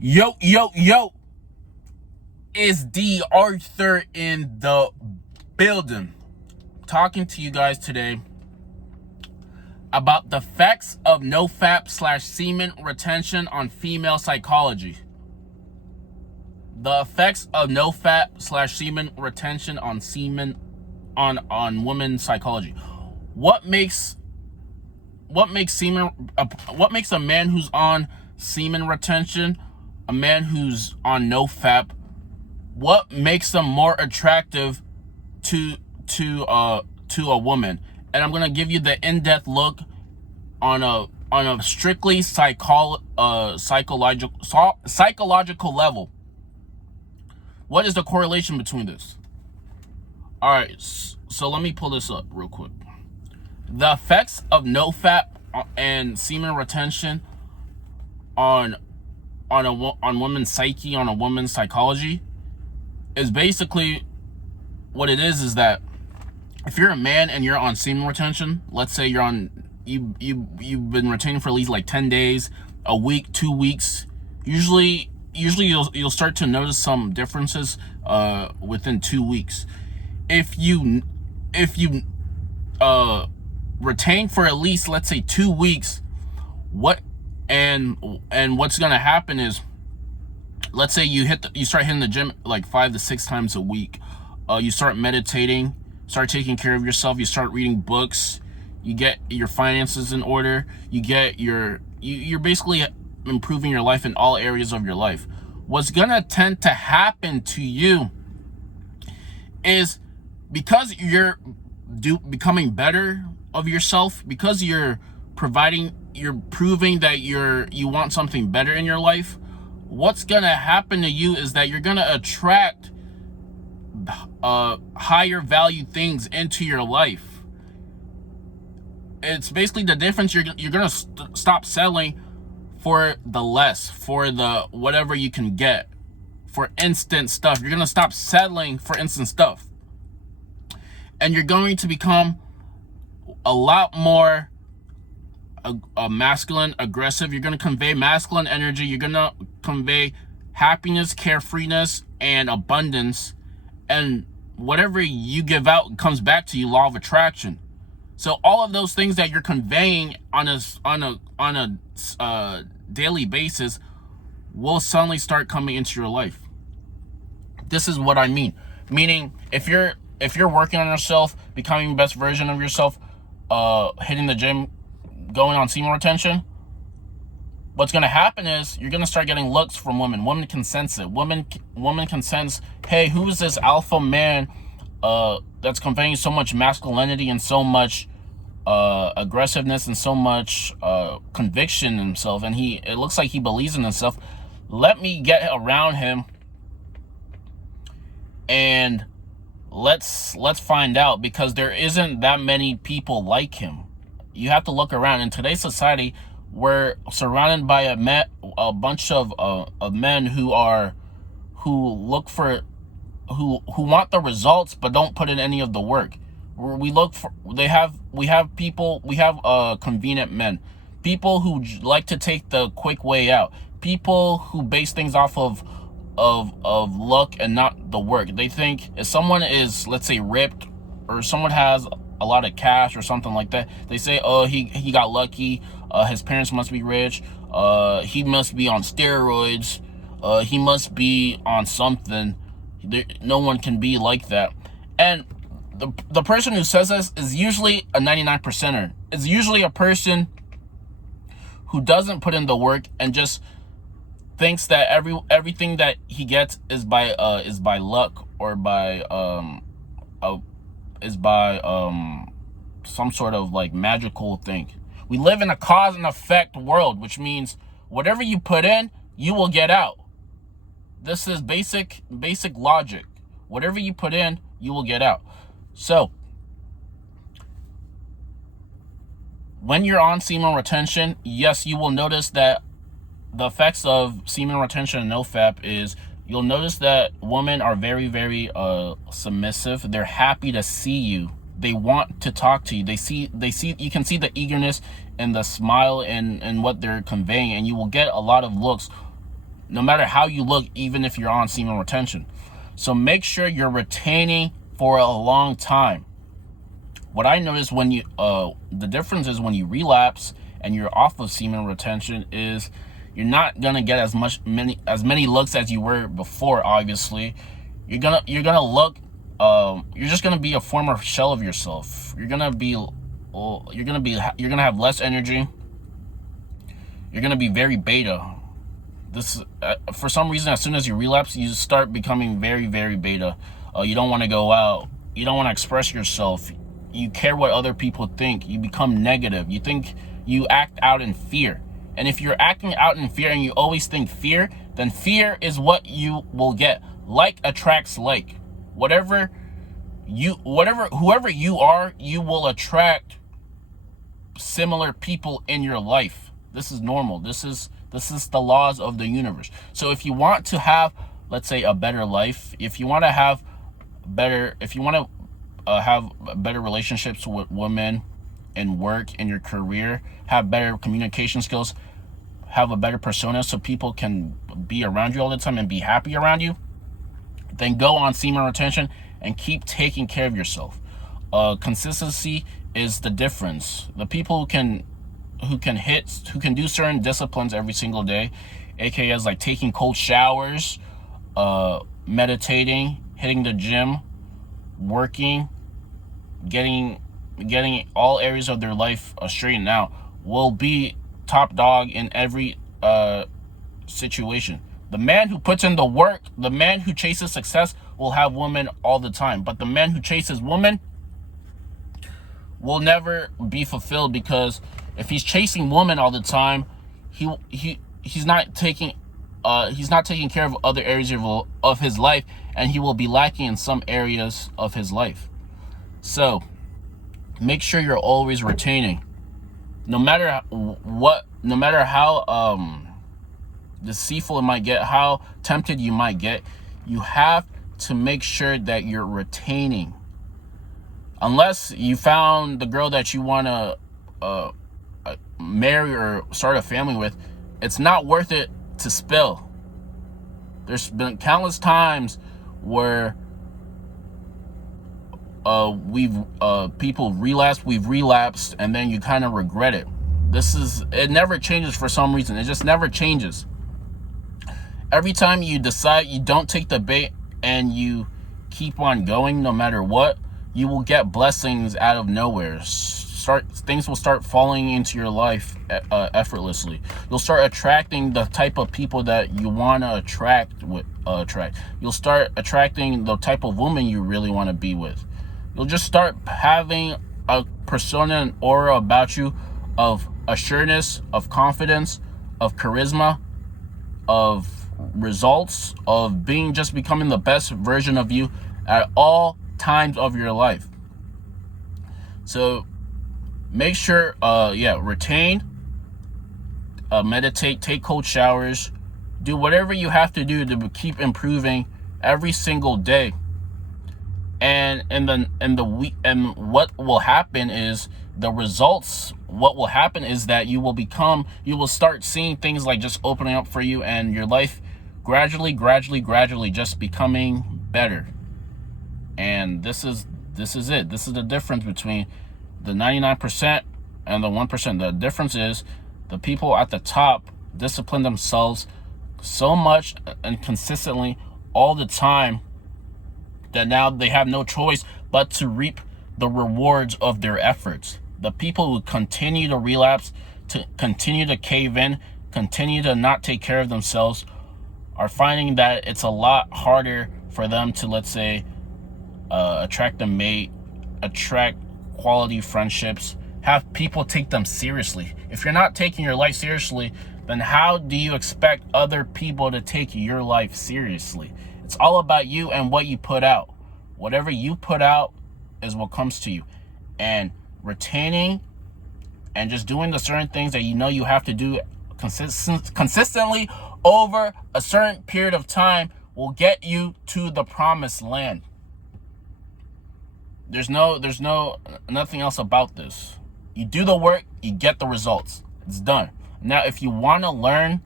Yo, yo, yo, it's D.Arthur in the building. Talking to you guys today about the effects of no-fap/semen retention on female psychology. The effects of no-fap/semen retention on on women's psychology. What makes a man who's on semen retention, a man who's on no-fap, what makes them more attractive to a woman? And I'm gonna give you the in-depth look on a strictly psychological level. What is the correlation between this? All right, so let me pull this up real quick. The effects of no-fap and semen retention on women's psyche, on a woman's psychology, is basically what it is that if you're a man and you're on semen retention, let's say you've been retaining for at least like 10 days, a week, 2 weeks, usually you'll start to notice some differences within 2 weeks. If you retain for at least, let's say, 2 weeks, what's gonna happen is, let's say you start hitting the gym like 5 to 6 times a week. You start meditating, start taking care of yourself, you start reading books, you get your finances in order, you're basically improving your life in all areas of your life. What's gonna tend to happen to you is, because you're becoming better of yourself, because you're proving that you want something better in your life, what's gonna happen to you is that you're gonna attract higher value things into your life. It's basically the difference. You're gonna stop settling for the less, for the whatever you can get, for instant stuff. You're gonna stop settling for instant stuff, and you're going to become a lot more masculine, aggressive. You're going to convey masculine energy. You're going to convey happiness, carefreeness, and abundance. And whatever you give out comes back to you, law of attraction. So all of those things that you're conveying on a daily basis will suddenly start coming into your life. This is what I mean. Meaning, if you're working on yourself, becoming the best version of yourself, hitting the gym, going on semen retention, what's going to happen is you're going to start getting looks from women. Women can sense it. Women can sense, hey, who is this alpha man that's conveying so much masculinity and so much aggressiveness and so much conviction in himself, and it looks like he believes in himself. Let me get around him and let's find out, because there isn't that many people like him. You have to look around. In today's society, we're surrounded by a bunch of men who want the results but don't put in any of the work. We have convenient men, people who like to take the quick way out, people who base things off of luck and not the work. They think if someone is, let's say, ripped, or someone has a lot of cash or something like that, they say, oh, he got lucky, his parents must be rich, he must be on steroids, he must be on something. No one can be like that. And the person who says this is usually a 99%er. It's usually a person who doesn't put in the work and just thinks that everything that he gets is by luck, or by some sort of like magical thing. We live in a cause and effect world, which means whatever you put in, you will get out. This is basic logic. Whatever you put in, you will get out. So when you're on semen retention, yes, you will notice that the effects of semen retention and no-fap is, you'll notice that women are very, very submissive. They're happy to see you. They want to talk to you. They see you can see the eagerness and the smile and what they're conveying, and you will get a lot of looks no matter how you look, even if you're on semen retention. So make sure you're retaining for a long time. What I noticed when you the difference is when you relapse and you're off of semen retention is you're not gonna get as many looks as you were before. Obviously, you're gonna look. You're just gonna be a former shell of yourself. You're gonna have less energy. You're gonna be very beta. This for some reason, as soon as you relapse, you start becoming very, very beta. You don't want to go out. You don't want to express yourself. You care what other people think. You become negative. You act out in fear. And if you're acting out in fear and you always think fear, then fear is what you will get. Like attracts like. Whoever you are, you will attract similar people in your life. This is normal. This is the laws of the universe. So if you want to have, let's say, a better life, if you want to have better relationships with women in work, in your career, have better communication skills, have a better persona so people can be around you all the time and be happy around you, then go on semen retention and keep taking care of yourself. Consistency is the difference. The people who can do certain disciplines every single day, aka as like taking cold showers, meditating, hitting the gym, working, getting all areas of their life straightened out, will be top dog in every situation. The man who puts in the work, the man who chases success, will have women all the time. But the man who chases women will never be fulfilled, because if he's chasing women all the time, he's not taking care of other areas of his life, and he will be lacking in some areas of his life. So make sure you're always retaining, no matter how deceitful it might get, how tempted you might get. You have to make sure that you're retaining. Unless you found the girl that you want to marry or start a family with, it's not worth it to spill. There's been countless times where people we've relapsed, and then you kind of regret it. It never changes for some reason. It just never changes. Every time you decide you don't take the bait and you keep on going no matter what, you will get blessings out of nowhere. Things will start falling into your life effortlessly. You'll start attracting the type of people that you want to attract. You'll start attracting the type of woman you really want to be with. You'll just start having a persona and aura about you of assuredness, of confidence, of charisma, of results, of becoming the best version of you at all times of your life. So make sure, retain, meditate, take cold showers, do whatever you have to do to keep improving every single day. And what will happen is the results. What will happen is that you will start seeing things like just opening up for you, and your life gradually just becoming better. And this is it. This is the difference between the 99% and the 1%. The difference is the people at the top discipline themselves so much and consistently all the time that now they have no choice but to reap the rewards of their efforts. The people who continue to relapse, to continue to cave in, continue to not take care of themselves, are finding that it's a lot harder for them to, let's say, attract a mate, attract quality friendships, have people take them seriously. If you're not taking your life seriously, then how do you expect other people to take your life seriously? It's all about you and what you put out. Whatever you put out is what comes to you. And retaining and just doing the certain things that you know you have to do consistently over a certain period of time will get you to the promised land. There's nothing else about this. You do the work, you get the results. It's done. Now, if you want to learn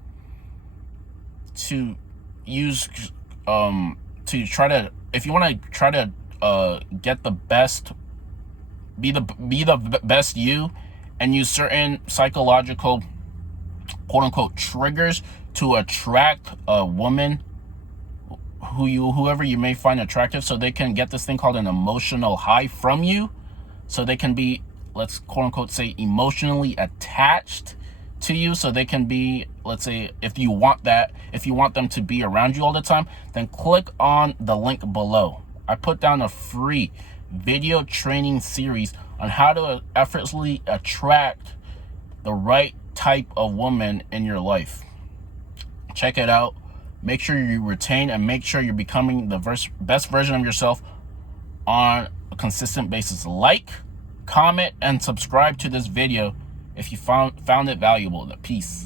to use to try to, if you want to try to get the best, be the best you, and use certain psychological quote unquote triggers to attract a woman whoever you may find attractive, so they can get this thing called an emotional high from you, so they can be, let's quote unquote say, emotionally attached to you, so they can be, let's say, if you want them to be around you all the time, then click on the link below. I put down a free video training series on how to effortlessly attract the right type of woman in your life. Check it out. Make sure you retain and make sure you're becoming the best version of yourself on a consistent basis. Like, comment, and subscribe to this video if you found it valuable. Peace.